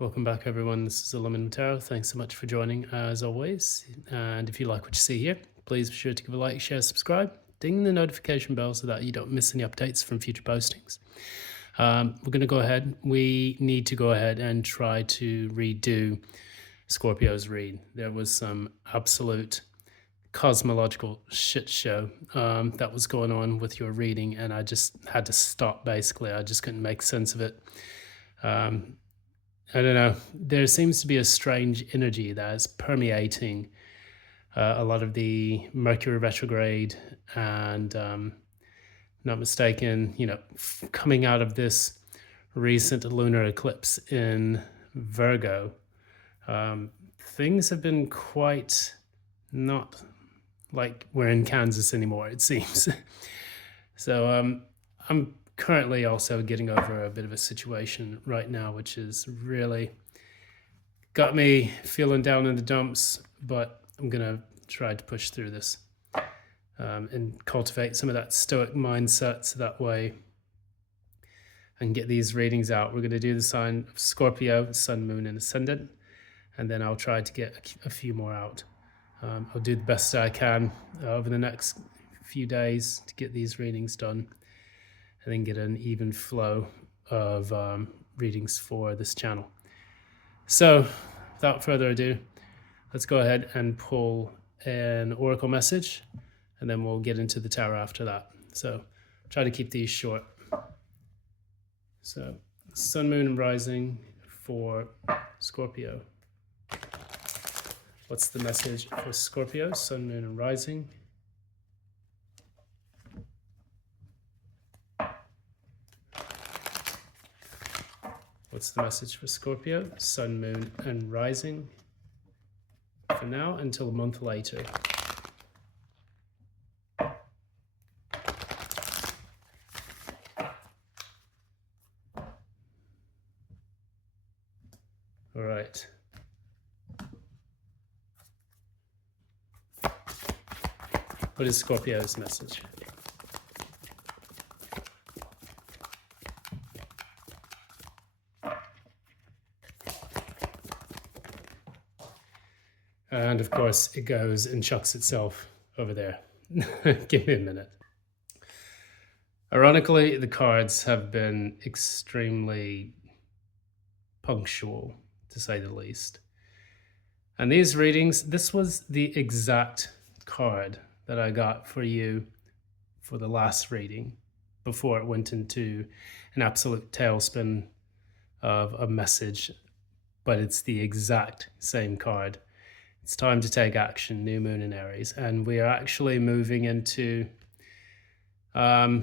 Welcome back, everyone. This is Illumined Tarot. Thanks so much for joining, as always. And if you like what you see here, please be sure to give a like, share, subscribe, ding the notification bell so that you don't miss any updates from future postings. We're going to go ahead. We need to go ahead and try to redo Scorpio's read. There was some absolute cosmological shit show that was going on with your reading, and I just had to stop, basically. I just couldn't make sense of it. I don't know. There seems to be a strange energy that is permeating a lot of the Mercury retrograde and, not mistaken, coming out of this recent lunar eclipse in Virgo. Things have been quite not like we're in Kansas anymore, it seems. So I'm currently also getting over a bit of a situation right now, which has really got me feeling down in the dumps, but I'm going to try to push through this and cultivate some of that stoic mindset so that way I can get these readings out. We're going to do the sign of Scorpio, Sun, Moon, and Ascendant, and then I'll try to get a few more out. I'll do the best I can over the next few days to get these readings done and then get an even flow of readings for this channel. So without further ado, let's go ahead and pull an oracle message, and then we'll get into the tarot after that. So try to keep these short. So Sun, Moon, and Rising for Scorpio. What's the message for Scorpio, Sun, Moon, and Rising? What's the message for Scorpio, Sun, Moon, and Rising for now until a month later? All right. What is Scorpio's message? And of course, it goes and chucks itself over there. Give me a minute. Ironically, the cards have been extremely punctual, to say the least. And these readings, this was the exact card that I got for you for the last reading before it went into an absolute tailspin of a message, but it's the exact same card. It's time to take action, new moon in Aries. And we are actually moving into a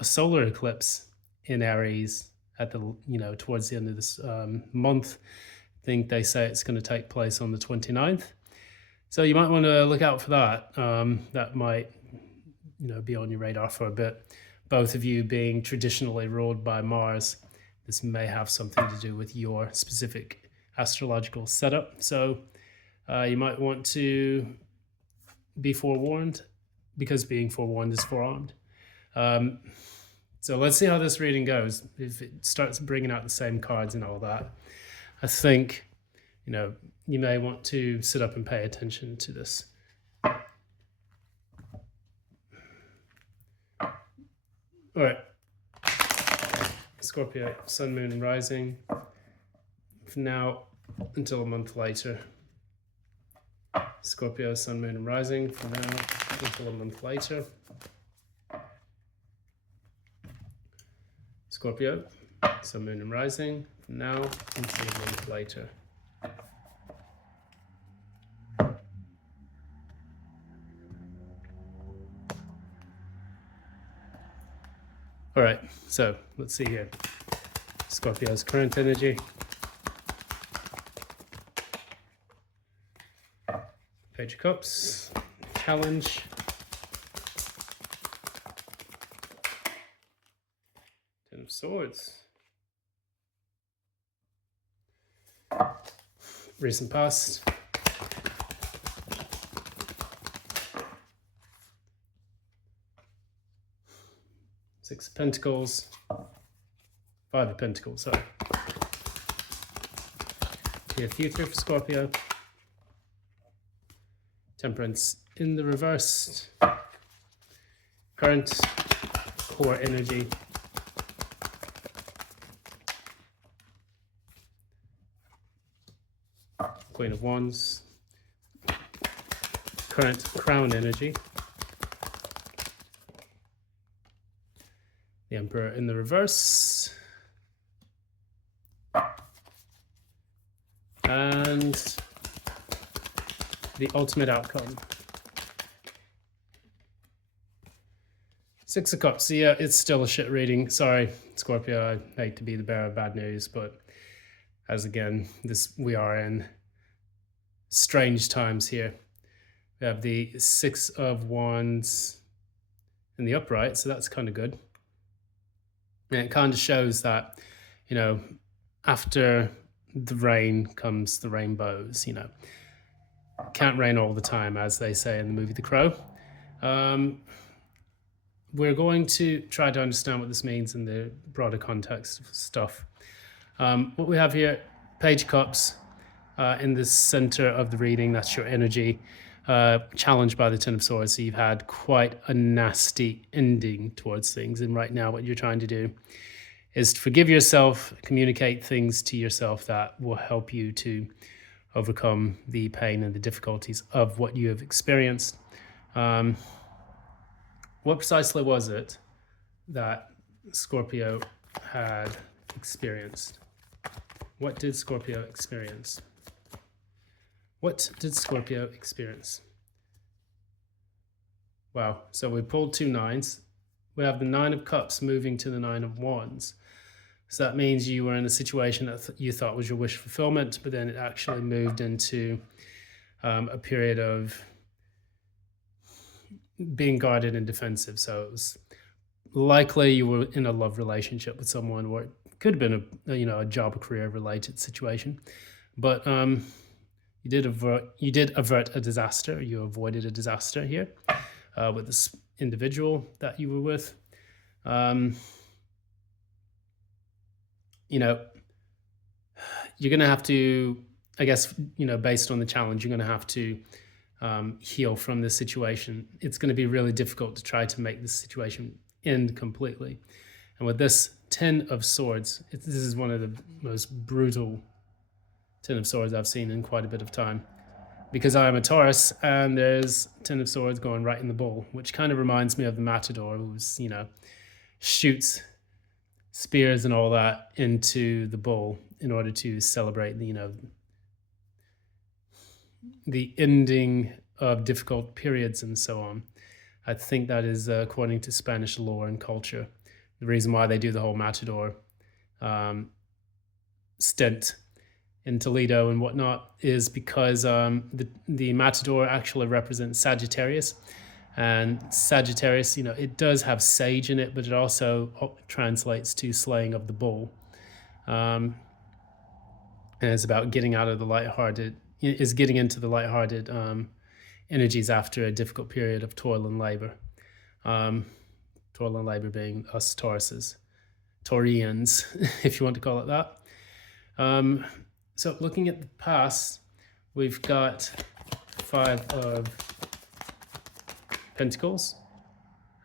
solar eclipse in Aries at the, towards the end of this month. I think they say it's going to take place on the 29th. So you might want to look out for that. That might, be on your radar for a bit. Both of you being traditionally ruled by Mars, this may have something to do with your specific astrological setup. So you might want to be forewarned, because being forewarned is forearmed. So let's see how this reading goes. If it starts bringing out the same cards and all that, I think, you may want to sit up and pay attention to this. All right. Scorpio, Sun, Moon, and Rising. For now, until a month later. Scorpio, Sun, Moon, and Rising. For now, until a month later. Scorpio, Sun, Moon, and Rising. From now until a month later. All right, so let's see here. Scorpio's current energy. Page of Cups, challenge. Ten of Swords. Recent past. Six of Pentacles. Five of Pentacles, sorry. near future for Scorpio. Temperance in the reverse. Current core energy. Queen of Wands. Current crown energy. The Emperor in the reverse. And the ultimate outcome. Six of Cups. Yeah, it's still a shit reading. Sorry, Scorpio, I hate to be the bearer of bad news, but as again, we are in strange times here. We have the Six of Wands in the upright, so that's kind of good. And it kind of shows that, you know, after the rain comes the rainbows, you know. Can't rain all the time, as they say in the movie The Crow. We're going to try to understand what this means in the broader context of stuff. What we have here, Page of Cups, in the center of the reading, that's your energy, challenged by the Ten of Swords. So you've had quite a nasty ending towards things. And right now what you're trying to do is to forgive yourself, communicate things to yourself that will help you to overcome the pain and the difficulties of what you have experienced. What precisely was it that Scorpio had experienced? What did Scorpio experience? What did Scorpio experience? Wow, so we pulled two nines. We have the Nine of Cups moving to the Nine of Wands. So that means you were in a situation that you thought was your wish fulfillment, but then it actually moved into a period of being guarded and defensive. So it was likely you were in a love relationship with someone, or it could have been a job or career related situation. But you did avert a disaster. You avoided a disaster here with this individual that you were with. You're going to have to, I guess, based on the challenge, you're going to have to heal from this situation. It's going to be really difficult to try to make this situation end completely. And with this Ten of Swords, this is one of the most brutal Ten of Swords I've seen in quite a bit of time. Because I am a Taurus, and there's Ten of Swords going right in the bull, which kind of reminds me of the Matador, who's, shoots spears and all that into the bull in order to celebrate the ending of difficult periods and so on. I think that is according to Spanish lore and culture. The reason why they do the whole Matador stint in Toledo and whatnot is because the Matador actually represents Sagittarius. And Sagittarius, it does have sage in it, but it also translates to slaying of the bull. And it's about getting into the lighthearted energies after a difficult period of toil and labor. Toil and labor being us Tauruses, Taurians, if you want to call it that. So looking at the past, we've got Five of Pentacles,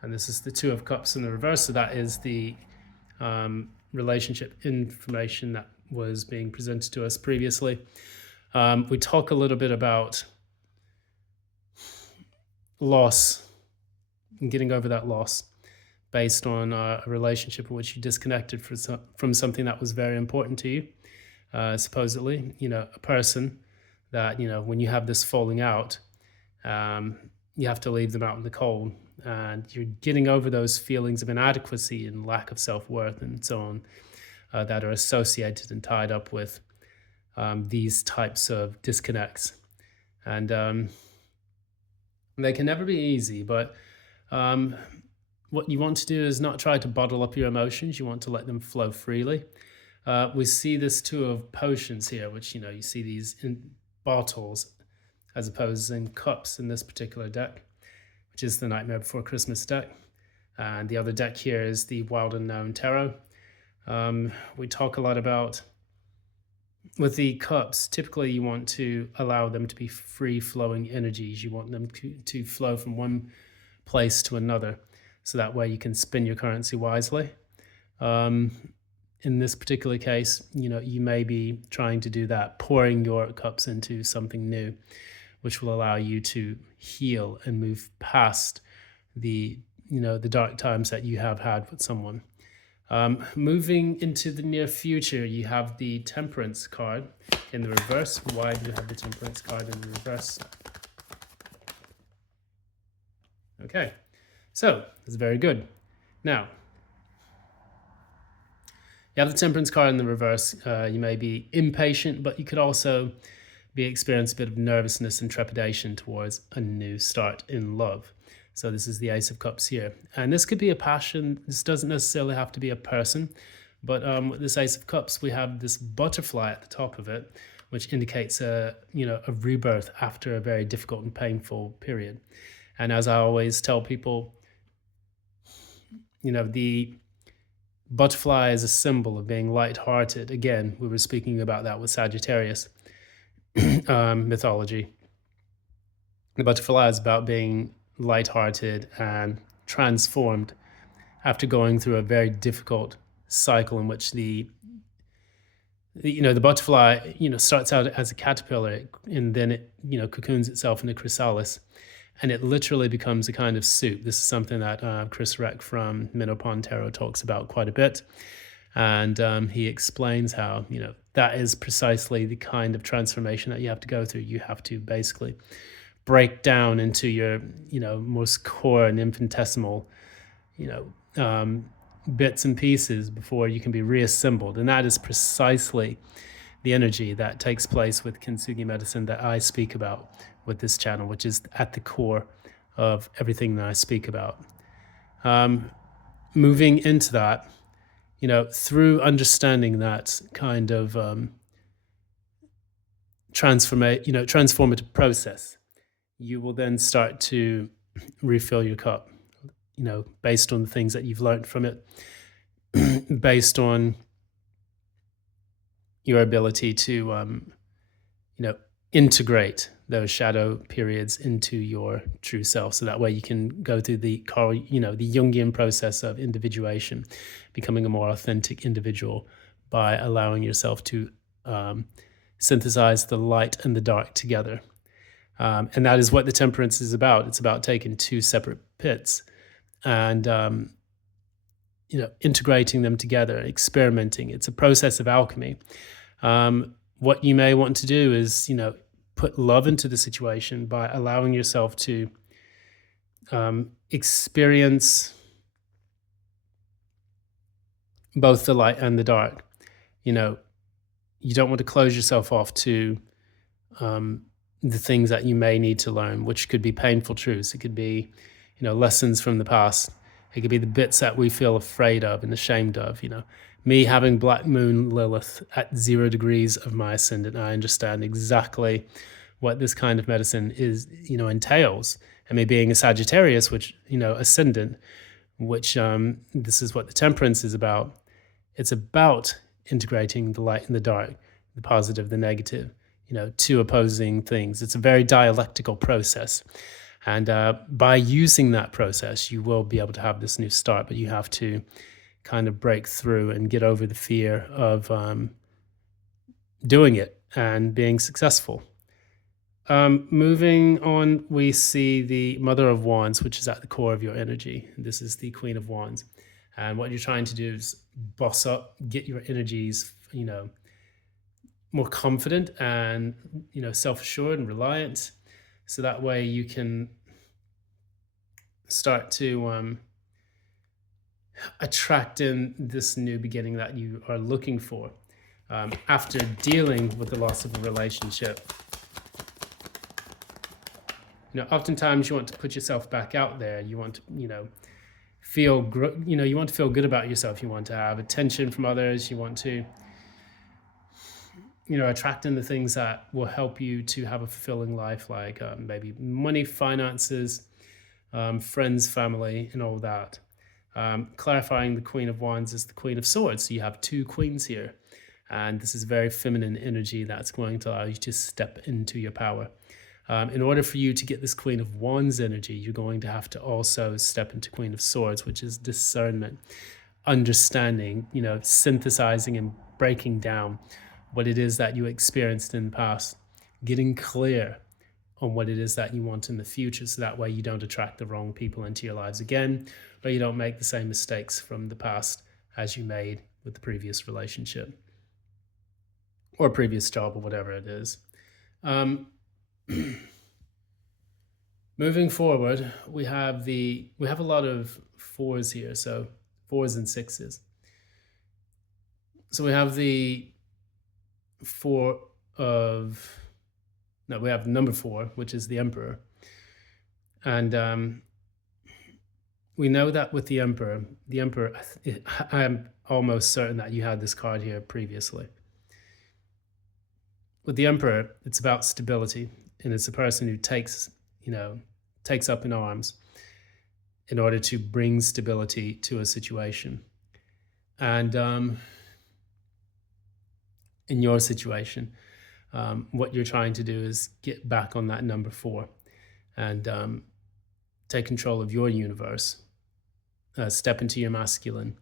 and this is the Two of Cups in the reverse. So that is the relationship information that was being presented to us previously. We talk a little bit about loss and getting over that loss based on a relationship in which you disconnected from something that was very important to you. Supposedly, a person that, when you have this falling out, you have to leave them out in the cold, and you're getting over those feelings of inadequacy and lack of self-worth and so on that are associated and tied up with these types of disconnects. And they can never be easy, but what you want to do is not try to bottle up your emotions. You want to let them flow freely. We see this Two of Potions here, which, you see these in bottles as opposed to in cups in this particular deck, which is the Nightmare Before Christmas deck. And the other deck here is the Wild Unknown Tarot. We talk a lot about with the cups, typically you want to allow them to be free flowing energies. You want them to flow from one place to another. So that way you can spin your currency wisely. Um, in this particular case, you may be trying to do that, pouring your cups into something new, which will allow you to heal and move past the the dark times that you have had with someone. Moving into the near future, you have the Temperance card in the reverse. Why do you have the Temperance card in the reverse? Okay, so that's very good. Now, you have the Temperance card in the reverse. You may be impatient, but you could also be experiencing a bit of nervousness and trepidation towards a new start in love. So this is the Ace of Cups here. And this could be a passion. This doesn't necessarily have to be a person. But with this Ace of Cups, we have this butterfly at the top of it, which indicates a rebirth after a very difficult and painful period. And as I always tell people, the butterfly is a symbol of being lighthearted. Again, we were speaking about that with Sagittarius mythology. The butterfly is about being lighthearted and transformed after going through a very difficult cycle in which the butterfly starts out as a caterpillar, and then it cocoons itself in a chrysalis, and it literally becomes a kind of soup. This is something that Chris Reck from Minnow Pond Tarot talks about quite a bit, and he explains how that is precisely the kind of transformation that you have to go through. You have to basically break down into your most core and infinitesimal bits and pieces before you can be reassembled. And that is precisely the energy that takes place with Kintsugi medicine that I speak about with this channel, which is at the core of everything that I speak about. Moving into that, through understanding that kind of transformative process, you will then start to refill your cup, based on the things that you've learned from it, based on your ability to, integrate those shadow periods into your true self. So that way you can go through the Jungian process of individuation, becoming a more authentic individual by allowing yourself to synthesize the light and the dark together. And that is what the Temperance is about. It's about taking two separate pits and integrating them together, experimenting. It's a process of alchemy. What you may want to do is put love into the situation by allowing yourself to experience both the light and the dark. You don't want to close yourself off to the things that you may need to learn, which could be painful truths. It could be, lessons from the past. It could be the bits that we feel afraid of and ashamed of. Me having Black Moon Lilith at 0 degrees of my ascendant, I understand exactly what this kind of medicine is, entails. And me being a Sagittarius, which, ascendant, which this is what the Temperance is about. It's about integrating the light and the dark, the positive, the negative, two opposing things. It's a very dialectical process. And by using that process, you will be able to have this new start, but you have to kind of break through and get over the fear of doing it and being successful. Moving on, we see the Mother of Wands, which is at the core of your energy. This is the Queen of Wands. And what you're trying to do is boss up, get your energies, more confident and, self-assured and reliant. So that way you can start to attract in this new beginning that you are looking for after dealing with the loss of a relationship. Oftentimes you want to put yourself back out there. You want to, feel, you want to feel good about yourself. You want to have attention from others. You want to, attract in the things that will help you to have a fulfilling life, like maybe money, finances, friends, family, and all that. Clarifying the Queen of Wands is the Queen of Swords. So you have two queens here. And this is very feminine energy that's going to allow you to step into your power. In order for you to get this Queen of Wands energy, you're going to have to also step into Queen of Swords, which is discernment, understanding, synthesizing and breaking down what it is that you experienced in the past, getting clear on what it is that you want in the future, so that way you don't attract the wrong people into your lives again, or you don't make the same mistakes from the past as you made with the previous relationship or previous job or whatever it is. Moving forward, we have a lot of fours here, so fours and sixes. So we have we have number 4, which is the Emperor. And we know that with the Emperor, I'm almost certain that you had this card here previously. With the Emperor, it's about stability, and it's a person who takes up in arms in order to bring stability to a situation. And in your situation, what you're trying to do is get back on that number 4 and take control of your universe, step into your masculine,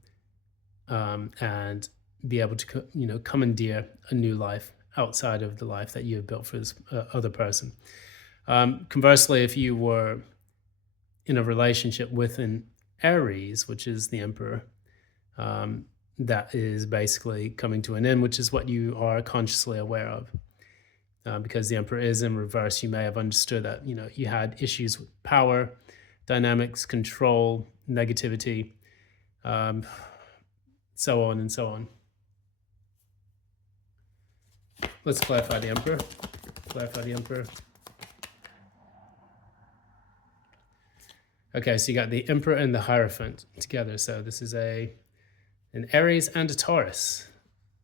and be able to commandeer a new life outside of the life that you have built for this other person. Conversely, if you were in a relationship with an Aries, which is the Emperor, that is basically coming to an end, which is what you are consciously aware of. Because the Emperor is in reverse, you may have understood that you had issues with power dynamics, control, negativity, so on and so on. Let's clarify the Emperor. Okay, so you got the Emperor and the Hierophant together. So this is an Aries and a Taurus.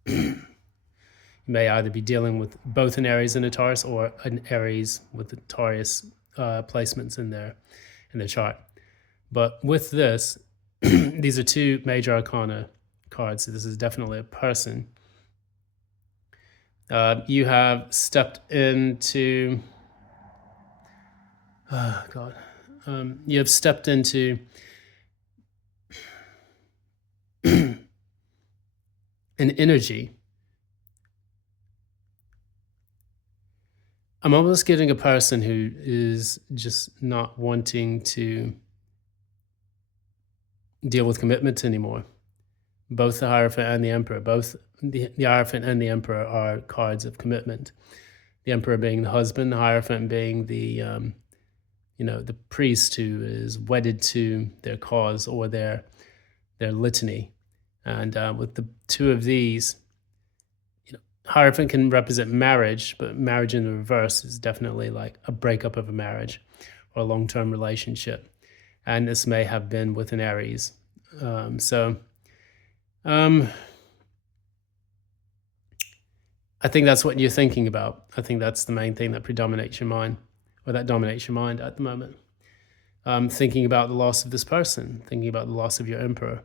You may either be dealing with both an Aries and a Taurus, or an Aries with the Taurus placements in their chart. But with this, these are 2 major arcana cards. So this is definitely a person. You have stepped into... Oh, God. You have stepped into an energy. I'm almost getting a person who is just not wanting to deal with commitment anymore. Both the Hierophant and the Emperor, both the Hierophant and the Emperor are cards of commitment. The Emperor being the husband, the Hierophant being the the priest who is wedded to their cause or their litany. And with the 2 of these, Hierophant can represent marriage, but marriage in the reverse is definitely like a breakup of a marriage or a long-term relationship. And this may have been with an Aries. I think that's what you're thinking about. I think that's the main thing that predominates your mind, or that dominates your mind at the moment. Thinking about the loss of this person, thinking about the loss of your Emperor,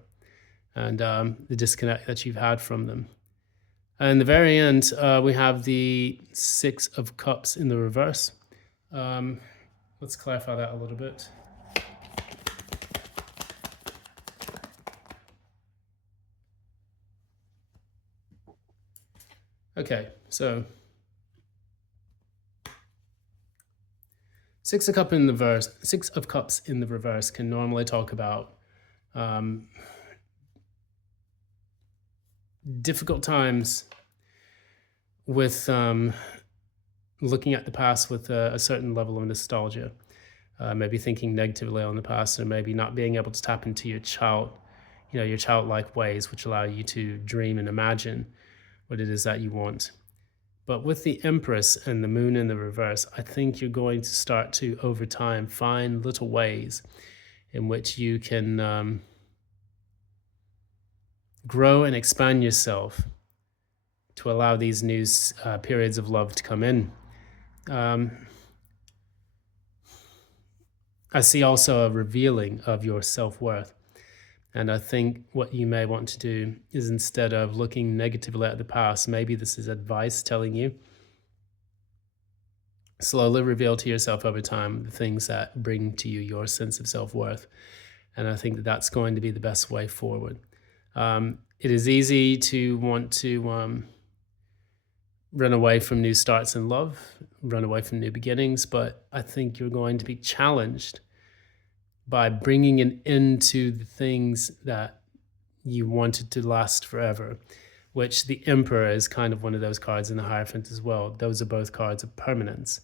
and the disconnect that you've had from them. And in the very end, we have the 6 of Cups in the reverse. Let's clarify that a little bit. Okay, so 6 of Cups in the reverse can normally talk about difficult times with looking at the past with a certain level of nostalgia, maybe thinking negatively on the past, or maybe not being able to tap into your childlike ways, which allow you to dream and imagine what it is that you want. But with the Empress and the Moon in the reverse, I think you're going to start to, over time, find little ways in which you can grow and expand yourself to allow these new periods of love to come in. I see also a revealing of your self-worth. And I think what you may want to do is, instead of looking negatively at the past, maybe this is advice telling you, slowly reveal to yourself over time the things that bring to you your sense of self-worth. And I think that that's going to be the best way forward. It is easy to want to run away from new starts in love, run away from new beginnings, but I think you're going to be challenged by bringing an end to the things that you wanted to last forever, which the Emperor is kind of one of those cards in the Hierophant as well. Those are both cards of permanence.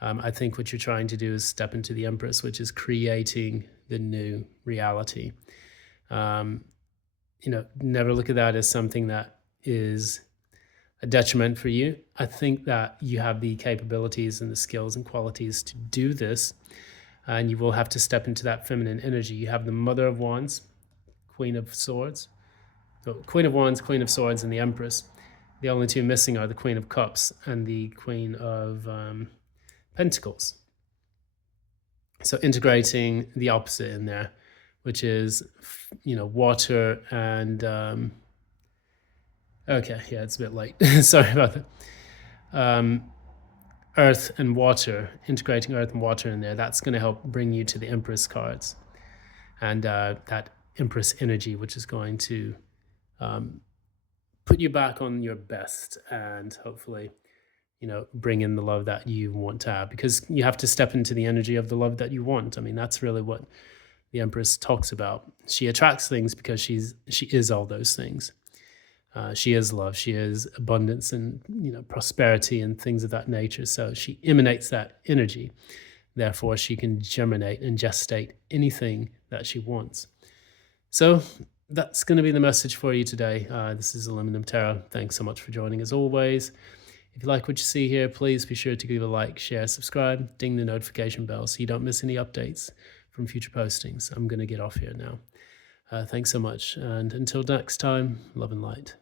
I think what you're trying to do is step into the Empress, which is creating the new reality. Never look at that as something that is a detriment for you. I think that you have the capabilities and the skills and qualities to do this, and you will have to step into that feminine energy. You have the Mother of Wands, Queen of Swords, Queen of Wands, Queen of Swords, and the Empress. The only two missing are the Queen of Cups and the Queen of Pentacles. So integrating the opposite in there, which is, water and okay, yeah, it's a bit late. Sorry about that. Earth and water, integrating earth and water in there, that's going to help bring you to the Empress cards and that Empress energy, which is going to put you back on your best and hopefully, bring in the love that you want to have, because you have to step into the energy of the love that you want. I mean, that's really what the Empress talks about. She attracts things because she is all those things. She is love. She is abundance and prosperity and things of that nature. So she emanates that energy. Therefore, she can germinate and gestate anything that she wants. So that's going to be the message for you today. This is Aluminum Tarot. Thanks so much for joining as always. If you like what you see here, please be sure to give a like, share, subscribe, ding the notification bell so you don't miss any updates from future postings. I'm going to get off here now. Thanks so much. And until next time, love and light.